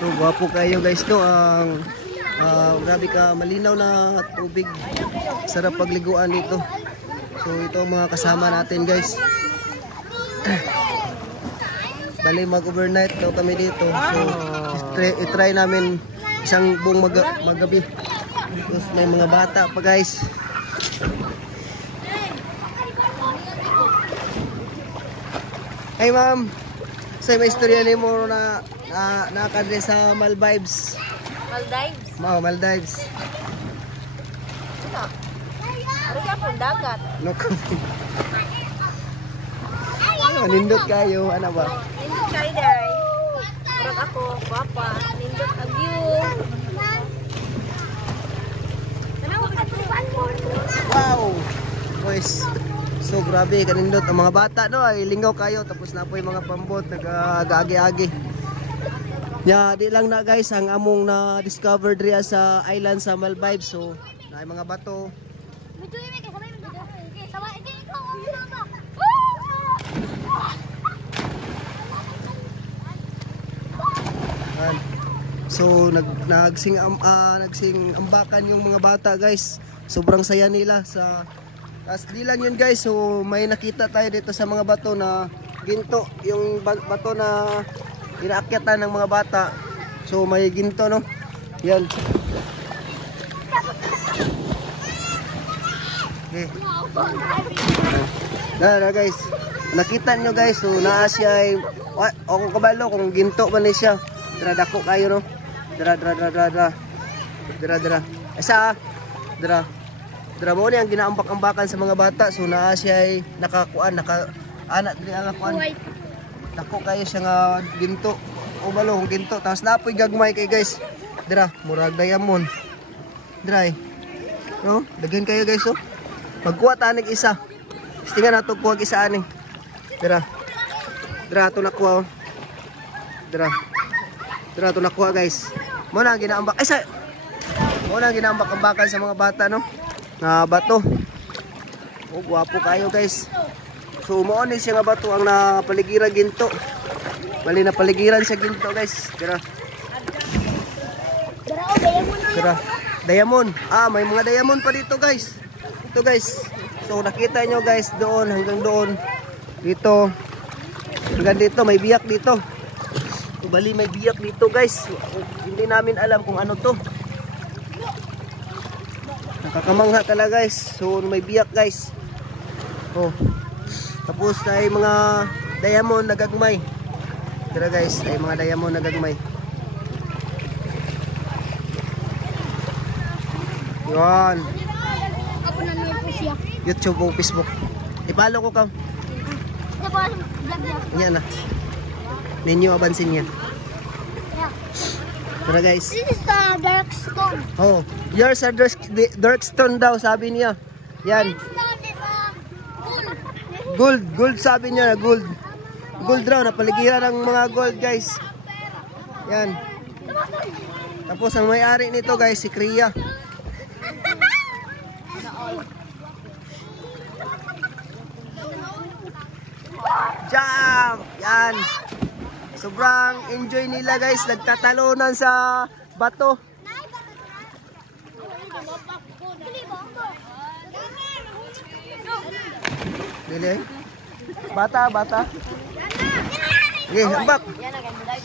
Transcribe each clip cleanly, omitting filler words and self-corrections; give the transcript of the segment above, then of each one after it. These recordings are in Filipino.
So, gwapo kayo guys no. Ang grabe ka malinaw na tubig. Sarap pagliguan dito. So, ito ang mga kasama natin guys. Bali mag-overnight daw kami dito. So, i-try namin isang buong magabi. Tapos may mga bata pa guys. Hey ma'am, say may istorya ni mo na nakadre sa Maldives. Maldives? Oo, Maldives. Ano? Ano ka po, dagat? No, nindot kayo, ano ba? Nindot kayo day. Murag ako, guwapa. Nindot ang view. Wow! Boys, so grabe, kanindot. Ang mga bata no, ay lingaw kayo. Tapos na po yung mga pambot, nag-agi-agi. Ya, di lang na guys, ang among na-discover dria sa island sa Maldives. So, na mga bato. So nagsing ambakan yung mga bata guys. Sobrang saya nila sa di lang yun guys. So may nakita tayo dito sa mga bato na ginto, yung bato na inaakyatan ng mga bata. So may ginto no. Yan. Okay. Na guys. Nakita nyo guys, so naa siya ay o kung kabalo kung ginto man ni siya. Dra dako kayo no. Dra. Isa. Dra mo ni ang ginaambak-ambakan sa mga bata. So naa siya ay nakakuan, anak diri ang kuan. Dako kayo siya nga ginto. O balo kung ginto. Tapos napoy gagmay kay guys. Dra, murag diamond. Dra. No? Daghan kayo guys oh. Pagkuha tanig isa. Tingan nato kuha isa ani. Dra to nakuha oh. Dra to nakuha guys. Mo na ginaambak. Ay mo na ginaambak-ambakan sa mga bata no. Na bato. Oh, guwapo kayo guys. So mo ni siya nga bato ang napaligiran ginto. Bali na paligiran sa ginto guys. Dra. Diamond. May mga diamond pa dito guys. Ito guys. So nakita nyo guys doon hanggang doon. Dito. Hanggang dito may biyak dito. Bali may biyak dito guys. Hindi namin alam kung ano to. Nakakamangha talaga guys. So may biyak guys. Oh. Tapos ay mga diamond na gagmay. Tira guys, ay mga diamond na gagmay. Yan. YouTube o Facebook. Ipalo ko ka. Yan na. Ninyo abansin yan. Tara guys. This is the dark stone. Oh, yours are dark stone daw sabi niya. Yan. Gold sabi niya, gold. Gold raw, napaligiran ng mga gold guys. Yan. Tapos ang may-ari nito guys, si Kriya. Jump! Yan. Sobrang enjoy nila guys. Nagtatalunan sa bato. Dili. Bata. Okay, ambak.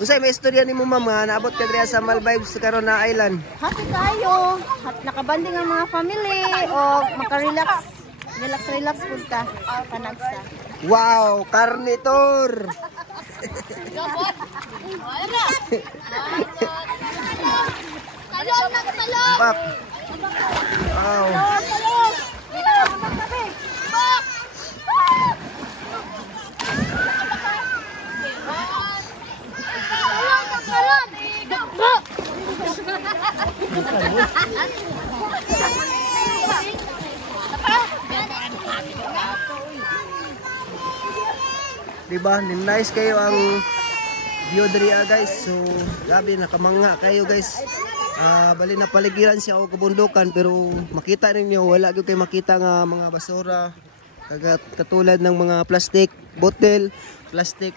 Usay may istorya nimo ma'am nga naabot ka diri sa Maldives karon na island. Happy kayo. Nakabanding ang mga family o maka-relax. Relax pud ka. Panagsa. Wow, carnitor. Ambak. Wow. Diba, nice kayo ang view diri guys. So, grabe nakamangha kayo guys. Bali na paligiran siya o kabundukan pero makita ninyo wala gyud kay makita nga mga basura katulad ng mga plastic, bottle, plastic.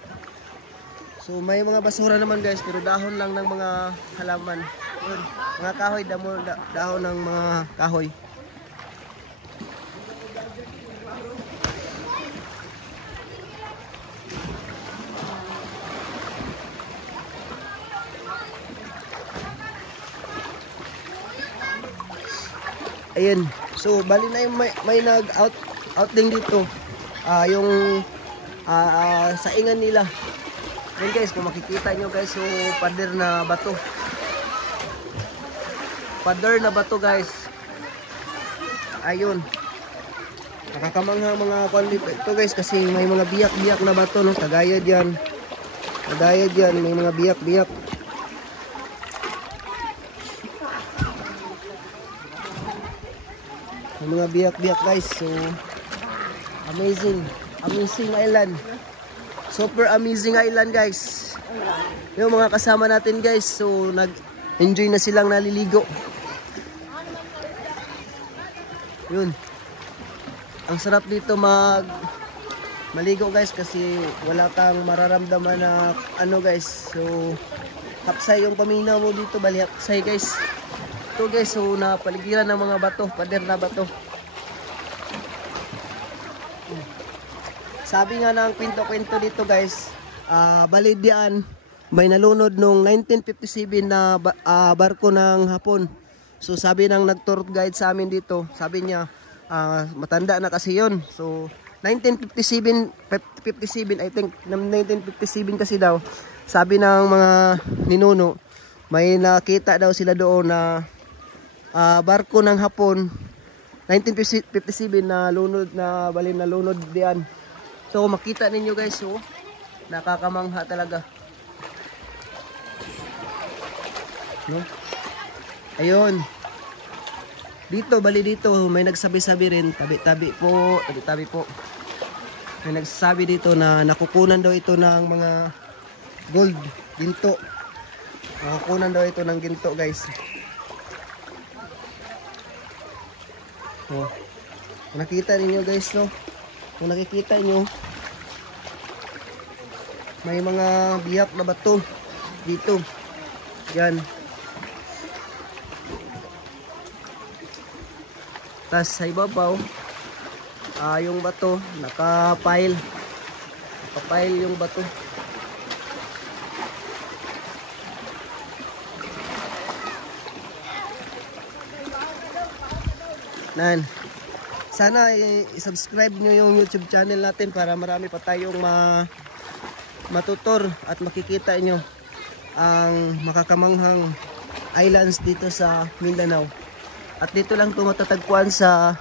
So may mga basura naman guys, pero dahon lang ng mga halaman. Yun, mga kahoy, dahon ng mga kahoy. Ayun. So bali na yung may outing dito. Yung saingan nila. Ayun guys, kung makikita nyo guys, so pader na bato. Pader na bato guys. Ayun. Nakakamanghang mga quality ito guys kasi may mga biyak-biyak na bato no, kagaya diyan. Kagaya diyan, may mga biyak-biyak. May mga biyak-biyak guys. So amazing. Amazing island. Super amazing island guys. Yung mga kasama natin guys, so nag-enjoy na silang naliligo. Yun. Ang sarap dito maligo guys kasi wala kang mararamdaman na ano guys. So hapsay yung paminaw mo dito, bali hapsay guys. Ito guys, so napaligiran ng mga bato, pader na bato. Sabi nga ng kwento-kwento dito guys, balid diyan may nalunod nung 1957 na barko ng Hapon. So sabi ng nag-tour guide sa amin dito, sabi niya matanda na kasi yun. So 1957 I think 1957 kasi daw, sabi ng mga ninuno, may nakita daw sila doon na barko ng Hapon 1957 na lunod na balin na lunod diyan. So makita ninyo guys, so nakakamangha talaga. No? Ayun. Dito bali dito may nagsabi-sabi rin, tabi-tabi po, tabi-tabi po. May nagsasabi dito na nakukunan daw ito ng mga gold, ginto. Nakukunan daw ito ng ginto guys. Oh. Nakita niyo guys no? Kung nakikita nyo, may mga biyak na bato dito. Yan. Tapos sa ibabaw, yung bato, nakapile. Nakapile yung bato. Nan. Sana i-subscribe nyo yung YouTube channel natin para marami pa tayong matutor at makikita nyo ang makakamanghang islands dito sa Mindanao. At dito lang ito matatagpuan sa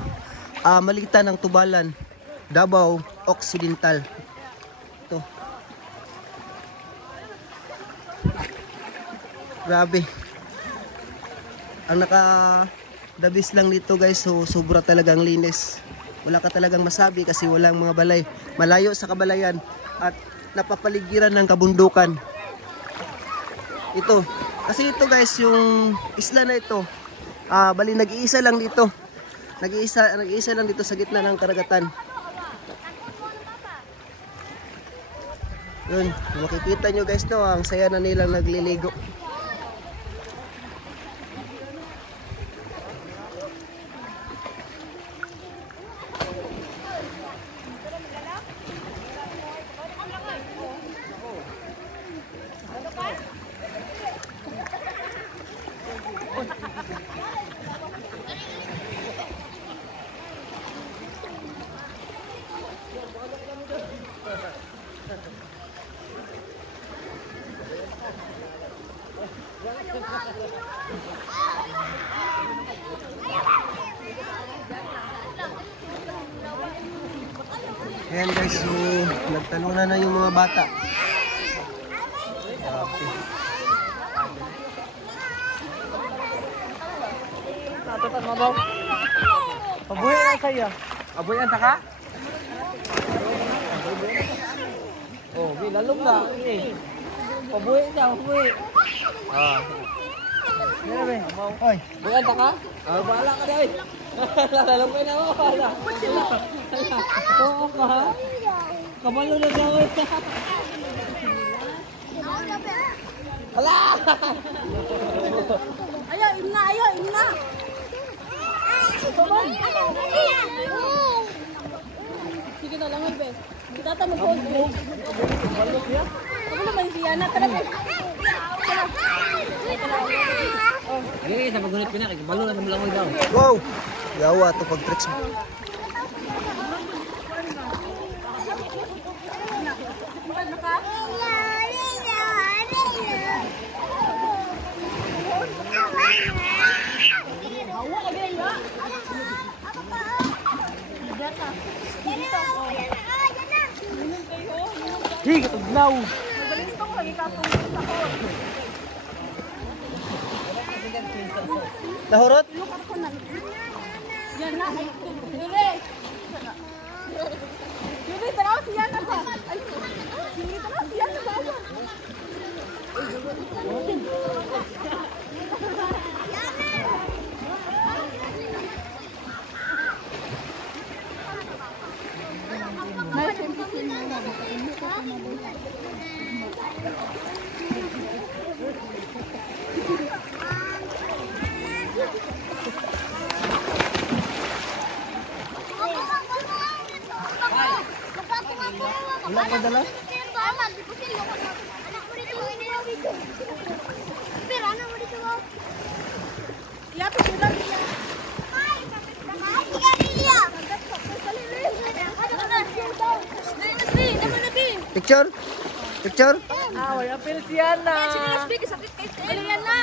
malitan ng Tubalan, Davao Occidental. Ito. Grabe. Ang dabis lang dito guys, so sobra talagang linis. Wala ka talagang masabi kasi walang mga balay. Malayo sa kabalayan at napapaligiran ng kabundukan. Ito. Kasi ito guys, yung isla na ito, bali nag-iisa lang dito. Nag-iisa lang dito sa gitna ng karagatan. Yun, makikita nyo guys no, ang saya na nilang nagliligo. Ayan guys, so nagtalunan na yung mga bata. Natutan mo ba? Pabuhay na sa'yo. Pabuhay ang taka? Oh, bilalong na. Pabuhay ka, pabuhay. Yan na ba? Oy, buhay ang taka? Bahala ka na eh. Lalapay na ako. Oo ka ha? Kamalo na daw eh. Ayo, imna, ayo, imna. Sige na lang, be. Tata mo po. Ako naman siya na talaga. Sige, sa pagunit ko na. Balo na naman daw. Wow! Yawa to pag tricks mo. Sige, tugnaw. Nahurot? Yan na. Yuri! Yuri, tanaw siya na ba? Ay, Yuri, tanaw siya na ba? Wala pa dala? Yapit mo lang siya. Picture? Picture? Ah, wala pil siya na. Sige, sakit kayo. Ano yan na?